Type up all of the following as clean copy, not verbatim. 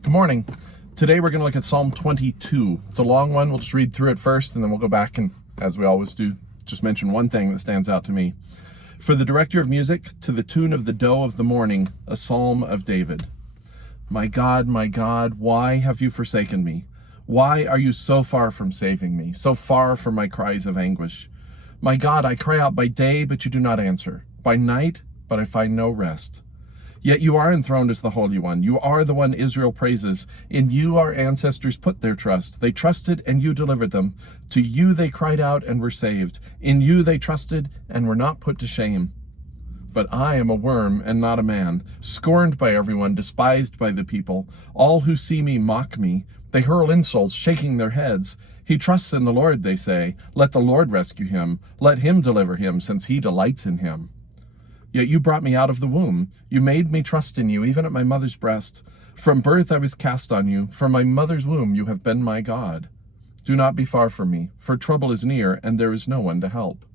Good morning. Today we're going to look at Psalm 22. It's a long one. We'll just read through it first, and then we'll go back and, as we always do, just mention one thing that stands out to me. For the director of music, to the tune of the doe of the morning, a psalm of David. My God, why have you forsaken me? Why are you so far from saving me, so far from my cries of anguish? My God, I cry out by day, but you do not answer. By night, but I find no rest. Yet you are enthroned as the Holy One. You are the one Israel praises. In you our ancestors put their trust. They trusted and you delivered them. To you they cried out and were saved. In you they trusted and were not put to shame. But I am a worm and not a man, scorned by everyone, despised by the people. All who see me mock me. They hurl insults, shaking their heads. He trusts in the Lord, they say. Let the Lord rescue him. Let him deliver him, since he delights in him. Yet you brought me out of the womb. You made me trust in you, even at my mother's breast. From birth I was cast on you. From my mother's womb you have been my God. Do not be far from me, for trouble is near, and there is no one to help.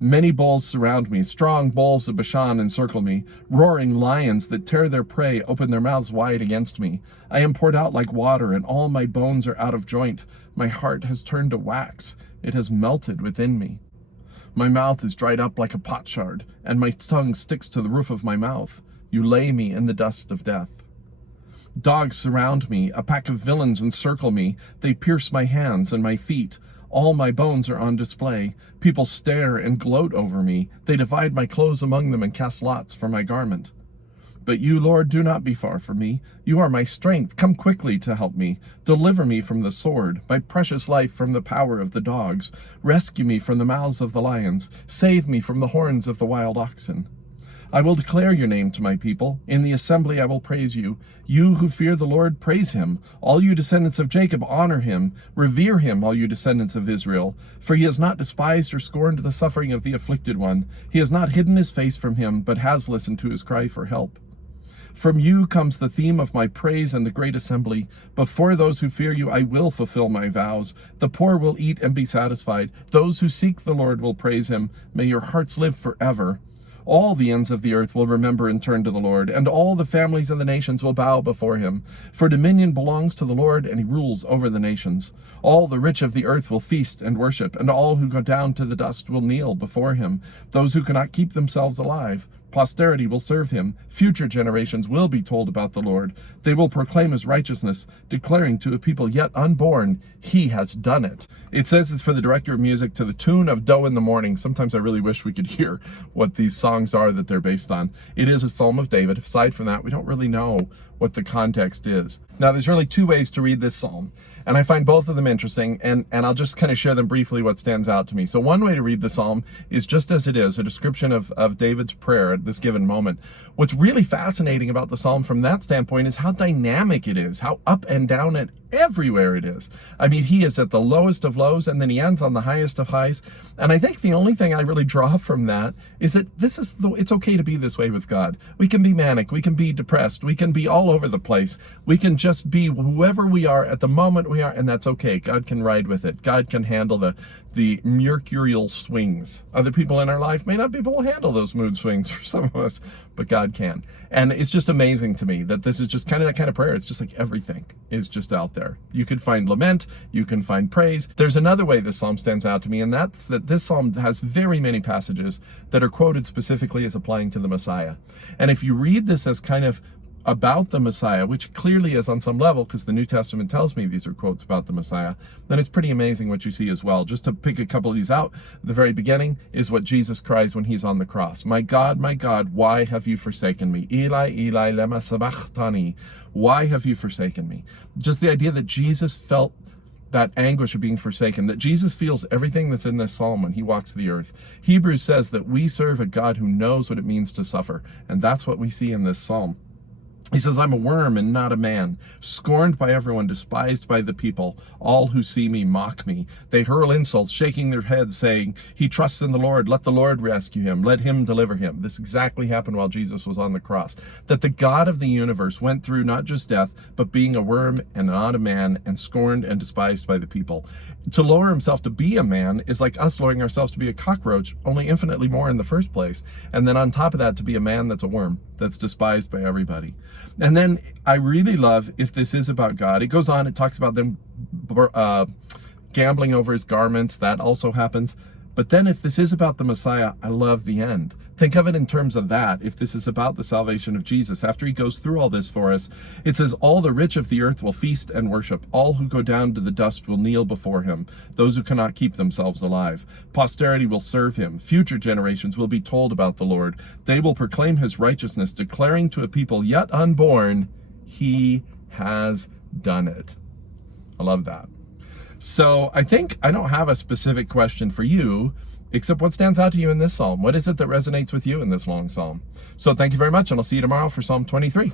Many bulls surround me. Strong bulls of Bashan encircle me. Roaring lions that tear their prey open their mouths wide against me. I am poured out like water, and all my bones are out of joint. My heart has turned to wax. It has melted within me. My mouth is dried up like a potsherd, and my tongue sticks to the roof of my mouth. You lay me in the dust of death. Dogs surround me. A pack of villains encircle me. They pierce my hands and my feet. All my bones are on display. People stare and gloat over me. They divide my clothes among them and cast lots for my garment. But you, Lord, do not be far from me. You are my strength. Come quickly to help me. Deliver me from the sword, my precious life from the power of the dogs. Rescue me from the mouths of the lions. Save me from the horns of the wild oxen. I will declare your name to my people. In the assembly I will praise you. You who fear the Lord, praise him. All you descendants of Jacob, honor him. Revere him, all you descendants of Israel. For he has not despised or scorned the suffering of the afflicted one. He has not hidden his face from him, but has listened to his cry for help. From you comes the theme of my praise and the great assembly. Before those who fear you, I will fulfill my vows. The poor will eat and be satisfied. Those who seek the Lord will praise him. May your hearts live forever. All the ends of the earth will remember and turn to the Lord, and all the families of the nations will bow before him. For dominion belongs to the Lord, and he rules over the nations. All the rich of the earth will feast and worship, and all who go down to the dust will kneel before him. Those who cannot keep themselves alive, posterity will serve him. Future generations will be told about the Lord. They will proclaim his righteousness, declaring to a people yet unborn, he has done it. It says it's for the director of music, to the tune of Doe in the Morning. Sometimes I really wish we could hear what these songs are that they're based on. It is a Psalm of David. Aside from that, we don't really know what the context is. Now, there's really two ways to read this psalm, and I find both of them interesting, and I'll just kind of share them briefly, what stands out to me. So one way to read the psalm is just as it is, a description of David's prayer at this given moment. What's really fascinating about the psalm from that standpoint is how dynamic it is, how up and down and everywhere it is. I mean, he is at the lowest of lows, and then he ends on the highest of highs. And I think the only thing I really draw from that is that it's okay to be this way with God. We can be manic, we can be depressed, we can be all over the place. We can just be whoever we are at the moment we are, and that's okay. God can ride with it. God can handle the mercurial swings. Other people in our life may not be able to handle those mood swings for some of us, but God can. And it's just amazing to me that this is just kind of that kind of prayer. It's just like everything is just out there. You could find lament, you can find praise. There's another way this psalm stands out to me, and that's that this psalm has very many passages that are quoted specifically as applying to the Messiah. And if you read this as kind of about the Messiah, which clearly is on some level, because the New Testament tells me these are quotes about the Messiah, then it's pretty amazing what you see as well. Just to pick a couple of these out, the very beginning is what Jesus cries when he's on the cross. My God, why have you forsaken me? Eli, Eli, lema sabachthani. Why have you forsaken me? Just the idea that Jesus felt that anguish of being forsaken, that Jesus feels everything that's in this psalm when he walks the earth. Hebrews says that we serve a God who knows what it means to suffer, and that's what we see in this psalm. He says, I'm a worm and not a man, scorned by everyone, despised by the people. All who see me mock me. They hurl insults, shaking their heads, saying, he trusts in the Lord. Let the Lord rescue him. Let him deliver him. This exactly happened while Jesus was on the cross. That the God of the universe went through not just death, but being a worm and not a man, and scorned and despised by the people. To lower himself to be a man is like us lowering ourselves to be a cockroach, only infinitely more in the first place. And then on top of that, to be a man that's a worm, that's despised by everybody. And then I really love, if this is about God, it goes on, it talks about them gambling over his garments. That also happens. But then if this is about the Messiah, I love the end. Think of it in terms of that. If this is about the salvation of Jesus, after he goes through all this for us, it says, all the rich of the earth will feast and worship. All who go down to the dust will kneel before him. Those who cannot keep themselves alive. Posterity will serve him. Future generations will be told about the Lord. They will proclaim his righteousness, declaring to a people yet unborn, he has done it. I love that. So I think I don't have a specific question for you, except what stands out to you in this psalm. What is it that resonates with you in this long psalm? So thank you very much, and I'll see you tomorrow for Psalm 23.